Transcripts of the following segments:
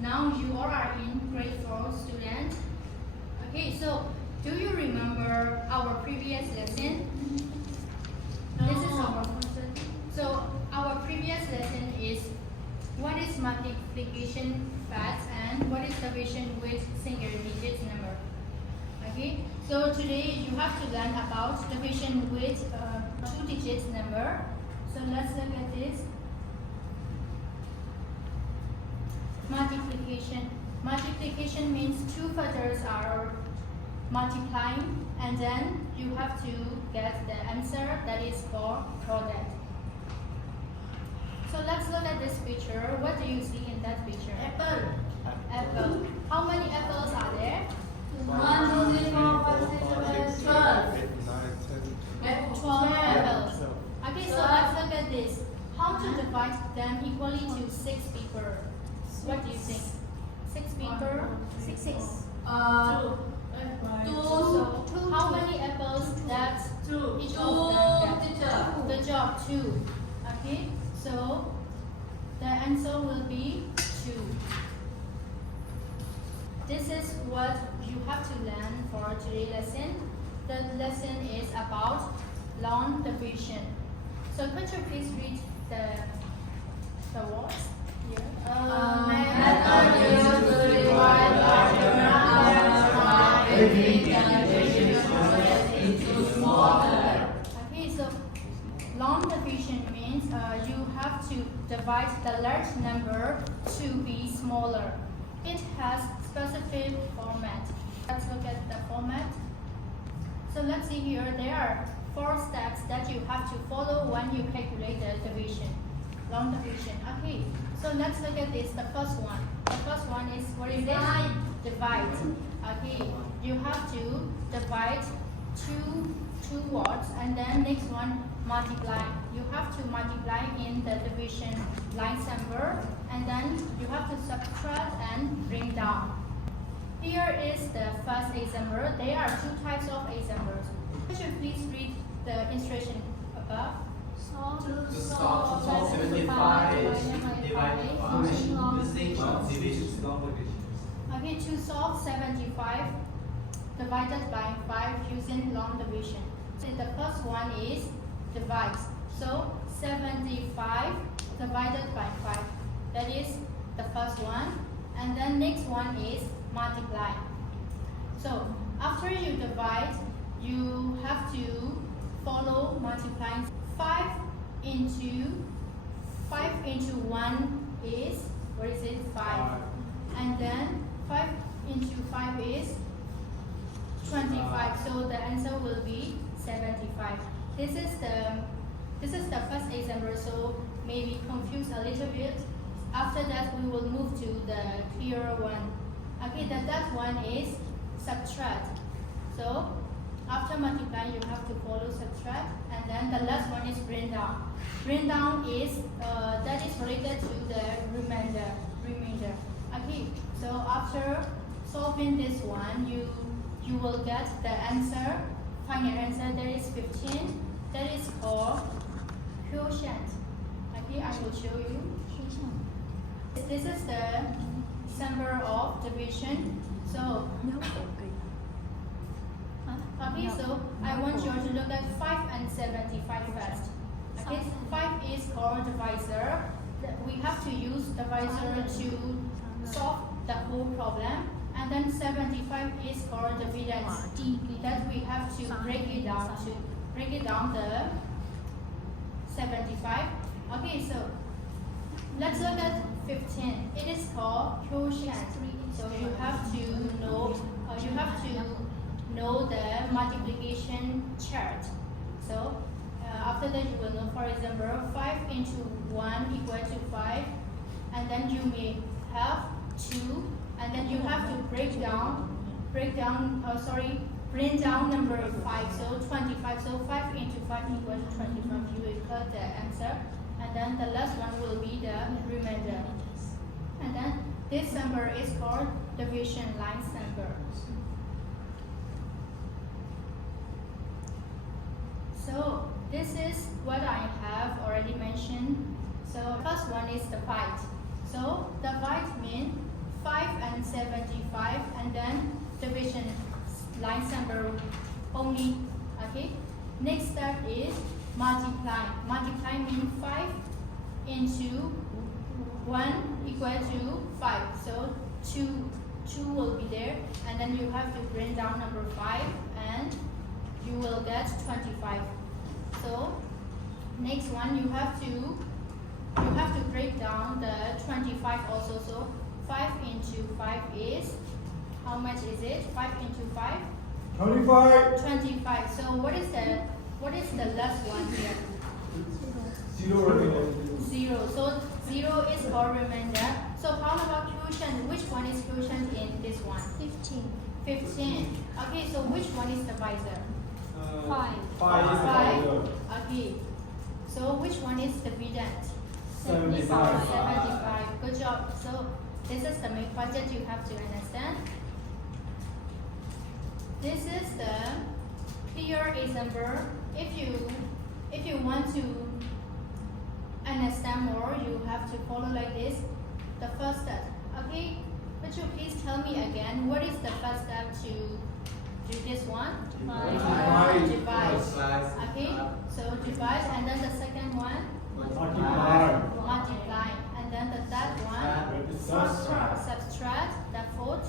Now you all are in grade 4 student. Okay, so do you remember our previous lesson? This is our lesson. So our previous lesson is what is multiplication facts and what is division with single digit number. Okay, so today you have to learn about division with 2-digit number. So let's look at this. Multiplication. Multiplication means two factors are multiplying, and then you have to get the answer that is called product. So let's look at this picture. What do you see in that picture? Apple. Apple. How many apples are there? 1, 2, 3, 4, 5, 6, 7, 12. 12 apples. Okay, so let's look at this. How to divide them equally to 6 people? What do you think? 6 people? 6. 2. So how many apples that 2. each of them get? Teacher. The job 2. Okay, so the answer will be 2. This is what you have to learn for today's lesson. The lesson is about long division. So could you please read the words here? Method used to divide larger numbers by breaking the division into smaller. Okay, so long division means you have to divide the large number to be smaller. It has specific format. Let's look at the format. So let's see here, there are 4 steps that you have to follow when you calculate the division, long division. Okay, so let's look at this, the first one. The first one is, what is this? Divide. Okay, you have to divide two words, and then next one, multiply. You have to multiply in the division line number, and then you have to subtract and bring down. Here is the first example. There are 2 types of examples. Could you please read the instruction above? To solve 75 divided by division. Okay, to solve 75 divided by 5 using long division. So the first one is divide. So 75 divided by 5. That is the first one. And then next one is multiply. So after you divide, you have to follow multiplying. 5 into 1 is, what is it? 5. And then 5 into 5 is 25. So the answer will be 75. This is the first example, so maybe confused a little bit. After that, we will move to the clearer one. Okay, that one is subtract. So after multiplying, you have to follow subtract, and then the last one is bring down. Bring down is that is related to the remainder. Okay, so after solving this one, you will get the answer, final answer. That is 15. That is called quotient. Okay, I will show you. This is the symbol of division. So okay, so I want you to look at 5 and 75 first. Okay, 5 is called divisor. We have to use divisor to solve the whole problem. And then 75 is called dividend. That we have to break it down the 75. Okay, so let's look at 15. It is called quotient. So you have to know the multiplication chart. So after that, you will know, for example, 5 into 1 equal to 5, and then you may have 2, and then you have to bring down number 5, so 25. So 5 into 5 equal to 25. You will get the answer, and then the last one will be the remainder. And then this number is called division line number. So this is what I have already mentioned. So first one is divide. So divide means 5 and 75, and then division line symbol only. Okay. Next step is multiply. Multiply means 5 into 1 equal to 5. So 2 will be there, and then you have to bring down number 5, and you will get 25. So next one, you have to break down the 25 also. So 5 into 5 is, how much is it? 5 into 5? 25. 25. So what is the last one here? 0. 0. So 0 is for remainder. So how about quotient? Which one is quotient in this one? 15. 15. Okay, so which one is divisor? 5. 5 is 5. the Okay. So which one is dividend? 75. 75. Good job. So this is the main concept you have to understand. This is the clear example. If you want to understand more, you have to follow like this. The first step. Okay. Could you please tell me again what is the first step to do this one? Divide. Okay. So divide, and then the second one. Multiply. Multiply, and then the third one. Subtract. The fourth.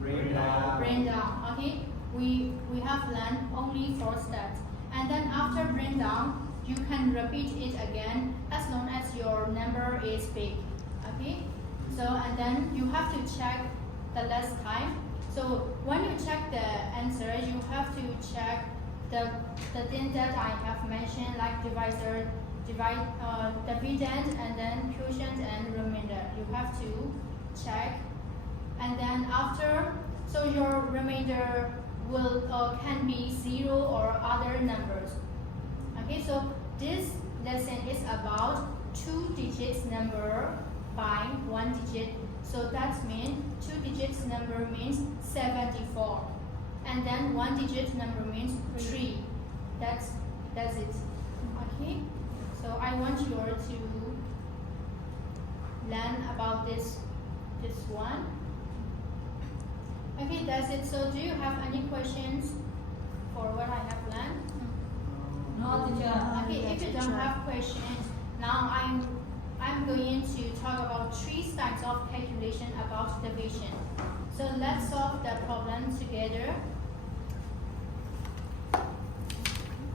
Bring down. Bring down. Okay. We have learned only 4 steps, and then after bring down, you can repeat it again as long as your number is big. Okay. So and then you have to check the last time. So when you check the answer, you have to check the things that I have mentioned, like divisor, dividend, and then quotient and remainder. You have to check, and then after, so your remainder will can be 0 or other numbers. Okay, so this lesson is about 2 digits number by 1 digit. So that means 2 digits number means 74, and then 1 digit number means 3. That's it. Okay. So I want you all to learn about this one. Okay, that's it. So do you have any questions for what I have learned? No, teacher. Okay, if you don't have questions, now I'm going to talk about 3 types of calculation about division. So let's solve the problem together.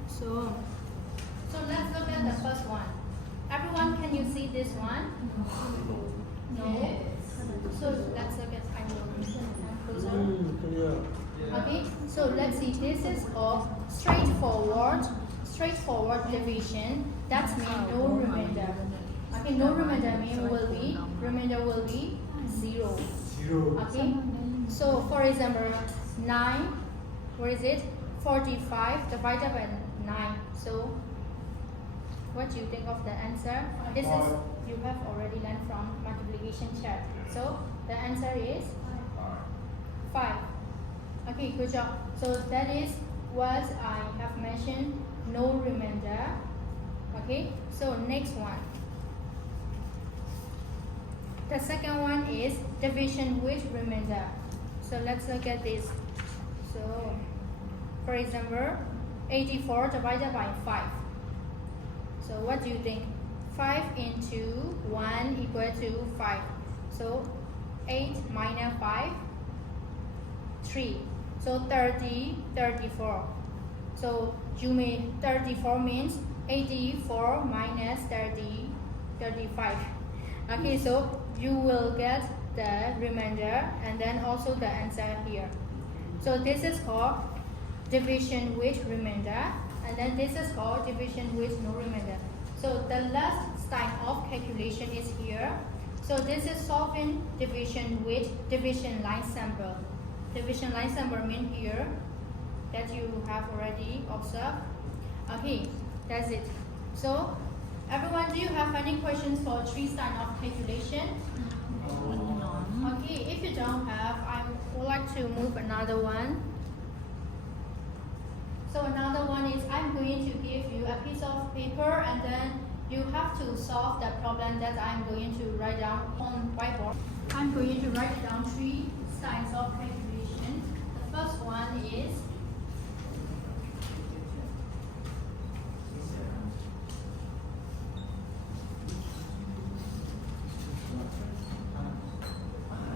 So let's look at the first one. Everyone, can you see this one? No. So let's look at Clear. Okay, so let's see. This is called straightforward division. That means no remainder. Okay, no remainder means remainder will be 0. 0. Okay, so for example, 9, where is it? 45 divided by 9. So what do you think of the answer? This is, you have already learned from multiplication chart. So the answer is 5. Okay, good job. So that is what I have mentioned, no remainder. Okay, so next one. The second one is division with remainder. So let's look at this. So for example, 84 divided by 5. So what do you think? 5 into 1 equal to 5. So 8 minus 5, 3. So 34. So 34 means 84 minus 35. Okay, so you will get the remainder and then also the answer here. So this is called division with remainder, and then this is called division with no remainder. So the last style of calculation is here. So this is solving division with division line symbol. Division line symbol means here that you have already observed. Okay, that's it. So everyone, do you have any questions for 3 styles of calculation? Okay, if you don't have, I would like to move another one. So another one is, I'm going to give you a piece of paper, and then you have to solve the problem that I'm going to write down on whiteboard. I'm going to write down 3 styles of calculation. The first one is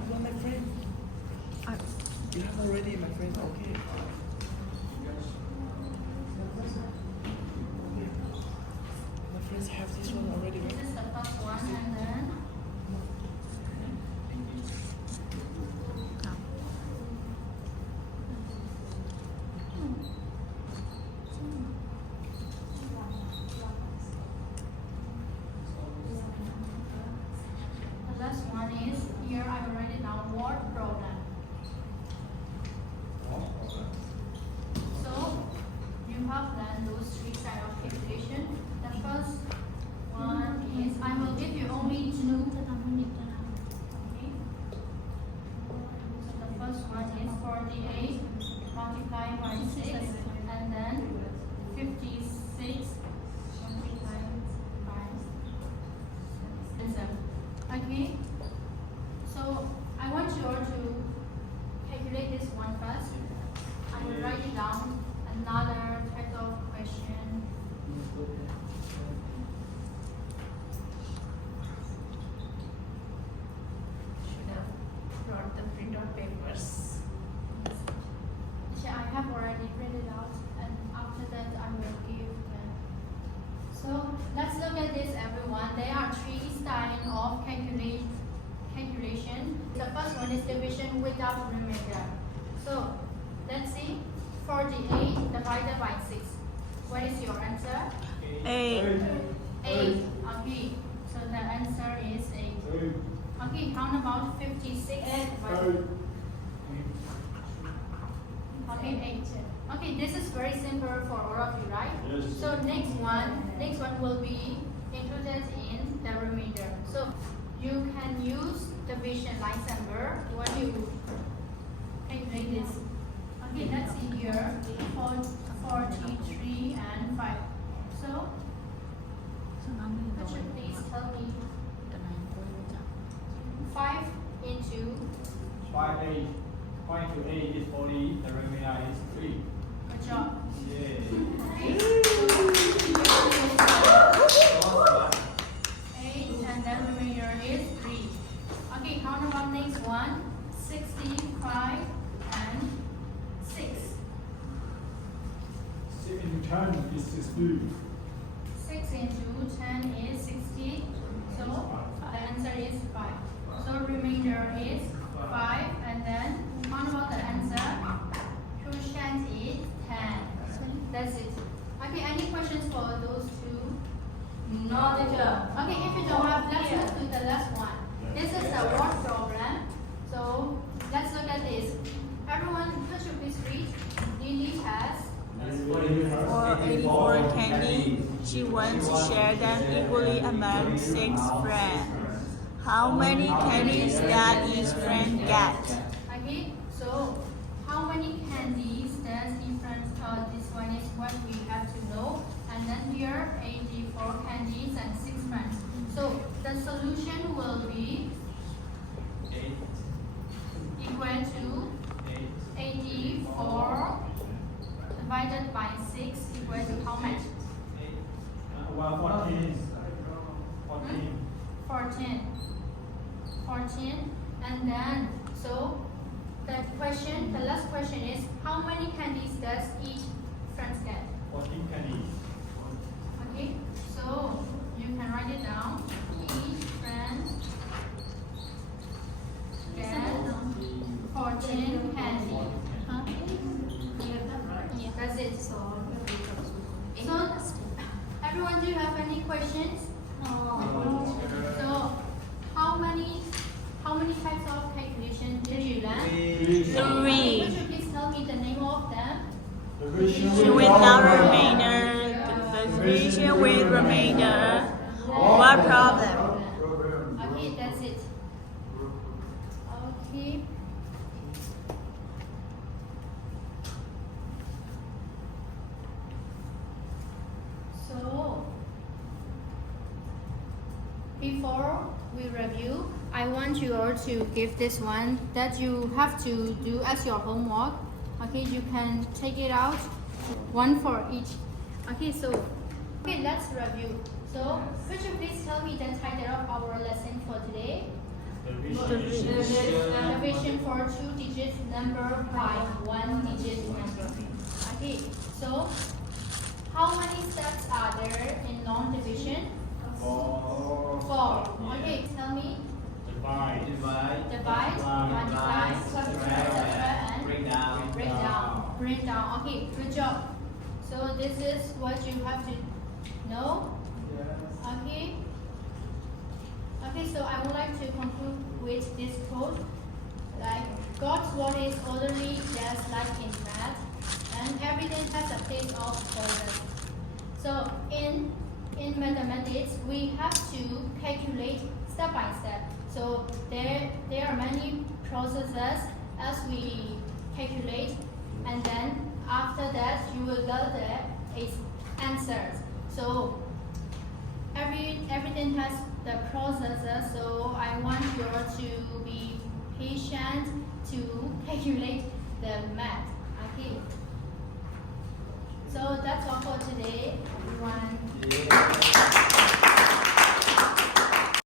You're my friend. You have already, my friend. Okay. My friends have this one already. this is the first one, and then the last one is here I will write it down word problem. So you have done those 3 types of calculation. The first one is I will give you only 2. Okay. So the first one is 48 multiplied by 6 and then 56 multiplied by 7. Okay. So I want you all to calculate this one first. I will write it down another type of question. Should have brought the printout papers. Actually, I have already printed out, and after that I will give them. So let's look at this, everyone. There are 3 styles of calculation. The first one is division without remainder. So let's see, 48 divided by 6. What is your answer? 8. 8. Okay. So the answer is 8. Okay. How about 56? Okay, 8. Okay, this is very simple for all of you, right? Yes. So next one will be included in the remainder. So you can use division like number when you calculate this. Okay, let's see here, 43 and 5. So could you please tell me 5 into 5 5 to 8 is 40, the remainder is 3. good job. Yay. Okay. 8 and then remainder is 3. Okay, how about next one? 65 and 6. 6 into 10 is 60. 6 into 10 is 60. So the answer is 5. So remainder is 5 and then how about the answer? Quotient is 10. That's it. Okay, any questions for those 2? No, teacher. Okay, if you don't have, let's move to the last one. This is the word problem. So let's look at this. Everyone, could you please read? Lily has For 84 candy, she wants to share them equally among 6 friends. How many candies does each friend get? okay. So how many candies does different? This one is what we have to know. And then here 84 candies and 6 friends. So the solution will be 8. equal to 84 divided by 6 equal to how much? 14. 14. And then, so the last question is, how many candies does each friend get? 14 candies. Okay, so you can write it down. Each friend gets 14 candies. That's it. So everyone, do you have any questions? So how many types of calculation did you learn? 3. Could you please tell me the name of them? Division without remainder. Division with remainder. What problem? Okay, that's it. Okay. So before we review, I want you all to give this one that you have to do as your homework. Okay, you can take it out, one for each. Okay, let's review. So, could you please tell me the title of our lesson for today? Division for two-digit number by one-digit number. Okay, so how many steps are there in long division? 4. Okay, tell me. Divide, multiply, subtract, and bring down. Okay, good job. So this is what you have to know. Okay. Okay, so I would like to conclude with this quote. Like, God's word is orderly just like in math, and everything has a place of order. So in mathematics, we have to calculate step by step. So there are many processes as we calculate, and then after that you will get the answers. So everything has the processes. So I want you all to be patient to calculate the math. Okay. So that's all for today, everyone.